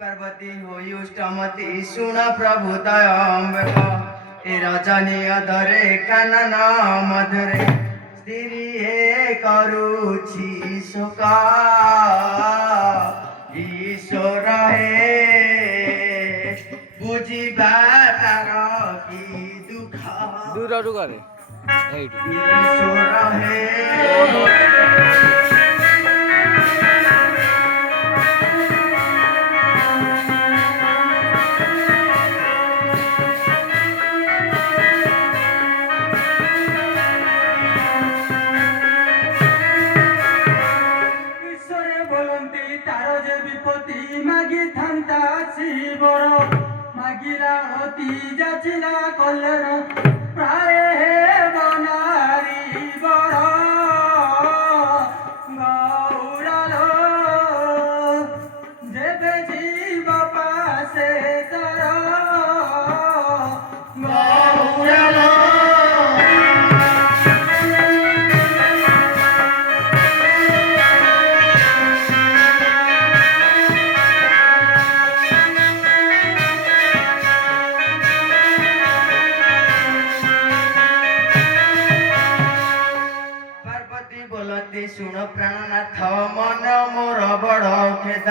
पार्वती होयुष्टमती शुण प्रभु दयम्बक ए रजनी अधरे कानन मधुरे स्त्री हे करुछि शोक ईश्वर हे बुझिबा तार कि दुख दूर करे ईश्वर हे মাগিলাতি যাচিলা কল্যাণ প্রায় হে বনারি বড় গৌরালো যেবে জীব পাশে তর গৌরালো शुण प्राणनाथ मन मोर बड़ खेद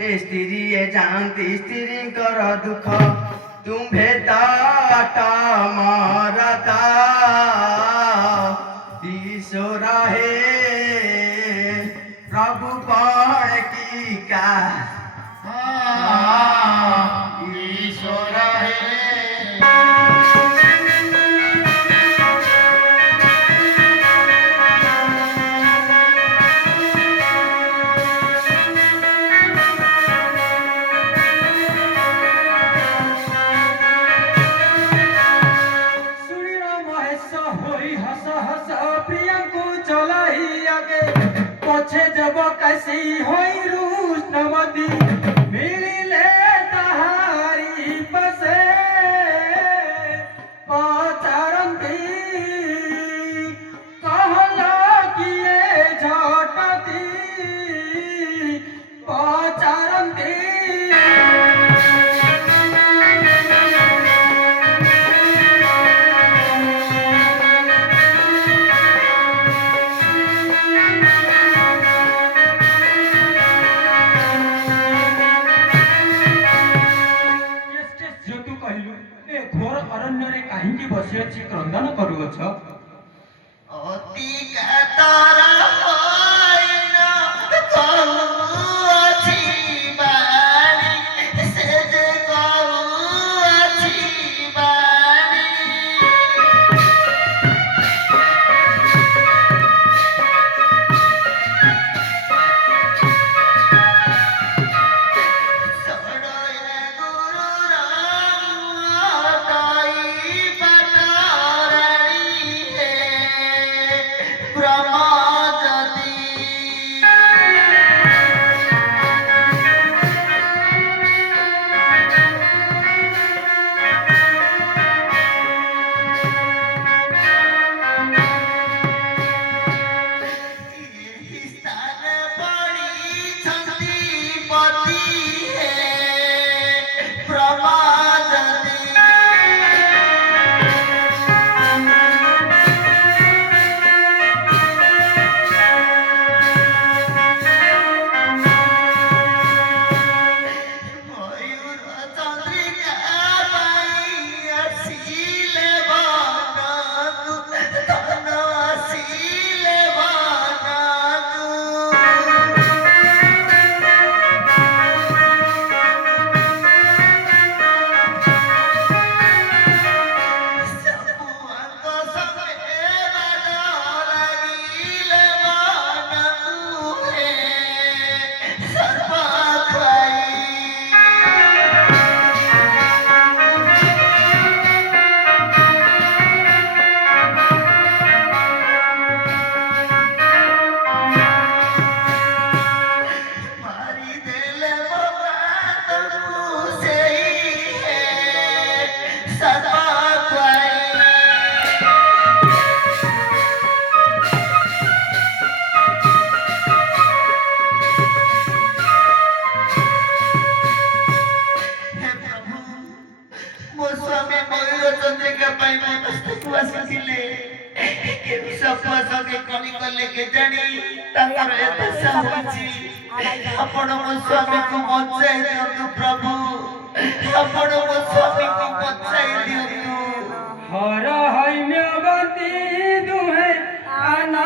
ए स्त्री जानती स्त्रीकर दुख तुम्भे तट मरता ईश्वर हे प्रभु पण की का ईश्वर हे पछे जब कैसी होई रूस नमदी मिलिले तहारी पसे पचारंती कहला किए झटती पचारंती घोर अरण्य कहीं बसी अच्छी क्रंदन करुअछ अति कातर होइना कहुअछि बाणी से जे कहुअछि बाणी ଆପଣ ମୋ ସ୍ୱାମୀକୁ ବଞ୍ଚାଇ ଦିଅନ୍ତୁ ପ୍ରଭୁ, ଆପଣ ମୋ ସ୍ୱାମୀକୁ ବଞ୍ଚାଇ ଦିଅନ୍ତୁ। ହର ହୈନ୍ୟବତୀ ଦୁହେଁ ଆନା